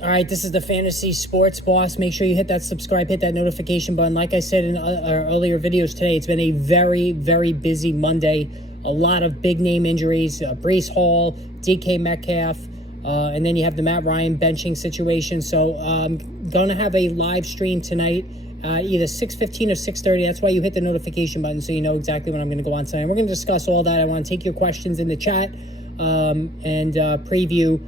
All right, this is the Fantasy Sports Boss. Make sure you hit that subscribe, hit that notification button. Like I said in our earlier videos today, it's been a very, very busy Monday. A lot of big name injuries, Breece Hall, DK Metcalf, and then you have the Matt Ryan benching situation. So I'm going to have a live stream tonight, either 6:15 or 6:30. That's why you hit the notification button so you know exactly when I'm going to go on tonight. We're going to discuss all that. I want to take your questions in the chat and preview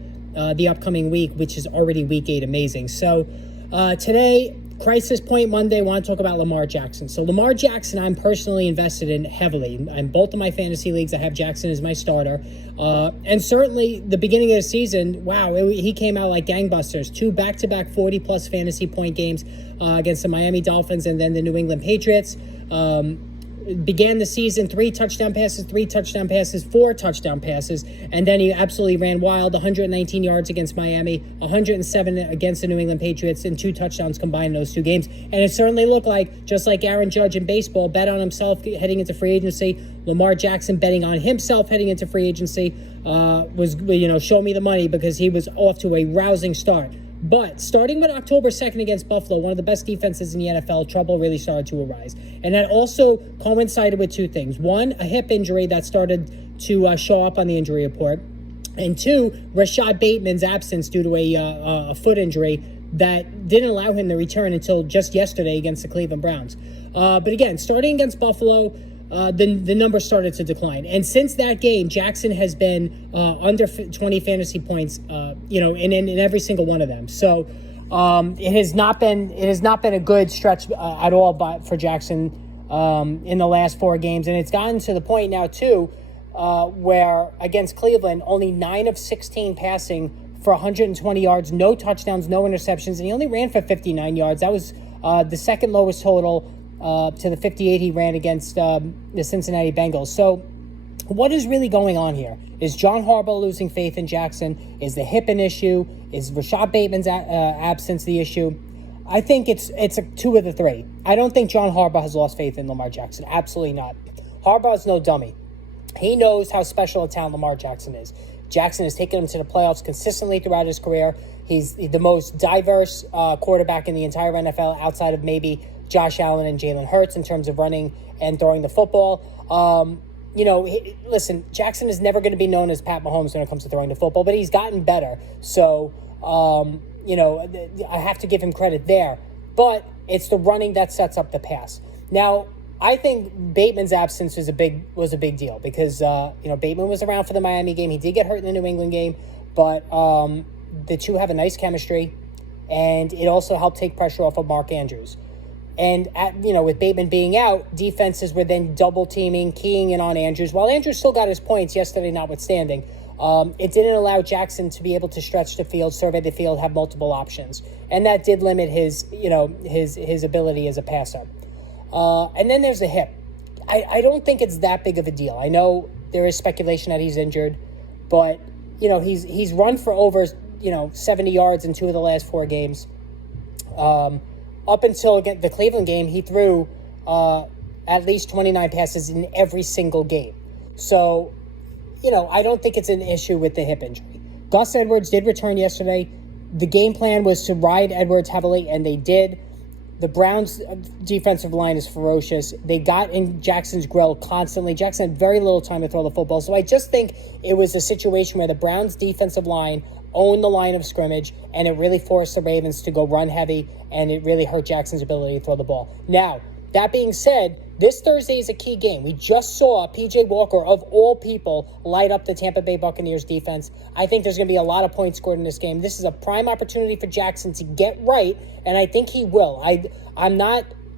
the upcoming week, which is already week 8. Amazing. So today, Crisis Point Monday, I want to talk about Lamar Jackson. So Lamar Jackson, I'm personally invested in heavily. In both of my fantasy leagues, I have Jackson as my starter. And certainly the beginning of the season, wow, he came out like gangbusters. 2 back-to-back 40-plus fantasy point games against the Miami Dolphins and then the New England Patriots. Began the season 3 touchdown passes, 4 touchdown passes, and then he absolutely ran wild. 119 yards against Miami, 107 against the New England Patriots, and 2 touchdowns combined in those 2 games. And it certainly looked like, just like Aaron Judge in baseball, bet on himself heading into free agency. Lamar Jackson betting on himself heading into free agency was, show me the money, because he was off to a rousing start. But starting with October 2nd against Buffalo, one of the best defenses in the NFL, trouble really started to arise. And that also coincided with 2 things. 1, a hip injury that started to show up on the injury report. And 2, Rashad Bateman's absence due to a foot injury that didn't allow him to return until just yesterday against the Cleveland Browns. But again, starting against Buffalo, the numbers started to decline. And since that game, Jackson has been under 20 fantasy points, in every single one of them. So it has not been a good stretch at all for Jackson in the last 4 games. And it's gotten to the point now, too, where against Cleveland, only 9 of 16 passing for 120 yards, no touchdowns, no interceptions, and he only ran for 59 yards. That was the second lowest total to the 58 he ran against the Cincinnati Bengals. So what is really going on here? Is John Harbaugh losing faith in Jackson? Is the hip an issue? Is Rashad Bateman's absence the issue? I think it's a 2 of the 3. I don't think John Harbaugh has lost faith in Lamar Jackson. Absolutely not. Harbaugh's no dummy. He knows how special a talent Lamar Jackson is. Jackson has taken him to the playoffs consistently throughout his career. He's the most diverse quarterback in the entire NFL, outside of maybe Josh Allen and Jalen Hurts in terms of running and throwing the football. Listen, Jackson is never going to be known as Pat Mahomes when it comes to throwing the football, but he's gotten better. So, I have to give him credit there. But it's the running that sets up the pass. Now, I think Bateman's absence was a big deal because, Bateman was around for the Miami game. He did get hurt in the New England game, but the two have a nice chemistry, and it also helped take pressure off of Mark Andrews. And, with Bateman being out, defenses were then double-teaming, keying in on Andrews. While Andrews still got his points yesterday notwithstanding, it didn't allow Jackson to be able to stretch the field, survey the field, have multiple options. And that did limit his ability as a passer. And then there's the hip. I don't think it's that big of a deal. I know there is speculation that he's injured, but, he's run for over, 70 yards in 2 of the last 4 games. Up until the Cleveland game, he threw at least 29 passes in every single game. So, I don't think it's an issue with the hip injury. Gus Edwards did return yesterday. The game plan was to ride Edwards heavily, and they did. The Browns' defensive line is ferocious. They got in Jackson's grill constantly. Jackson had very little time to throw the football. So I just think it was a situation where the Browns' defensive line owned the line of scrimmage, and it really forced the Ravens to go run heavy, and it really hurt Jackson's ability to throw the ball. Now, that being said, this Thursday is a key game. We just saw P.J. Walker, of all people, light up the Tampa Bay Buccaneers defense. I think there's going to be a lot of points scored in this game. This is a prime opportunity for Jackson to get right, and I think he will.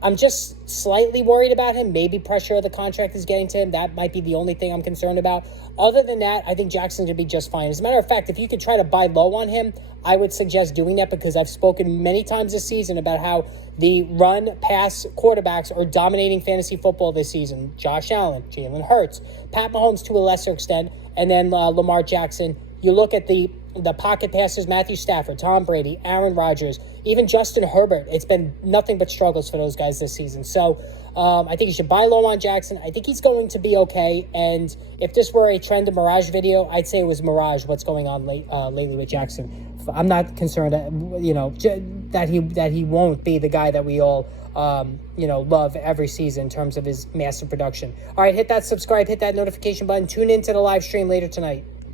I'm just slightly worried about him. Maybe pressure of the contract is getting to him. That might be the only thing I'm concerned about. Other than that, I think Jackson's going to be just fine. As a matter of fact, if you could try to buy low on him, I would suggest doing that, because I've spoken many times this season about how the run-pass quarterbacks are dominating fantasy football this season. Josh Allen, Jalen Hurts, Pat Mahomes to a lesser extent, and then Lamar Jackson. You look at the pocket passers, Matthew Stafford, Tom Brady, Aaron Rodgers, even Justin Herbert. It's been nothing but struggles for those guys this season. So I think you should buy low on Jackson. I think he's going to be okay. And if this were a trend of Mirage video, I'd say it was Mirage what's going on lately with Jackson. I'm not concerned that he won't be the guy that we all love every season in terms of his massive production. All right, hit that subscribe, hit that notification button. Tune into the live stream later tonight.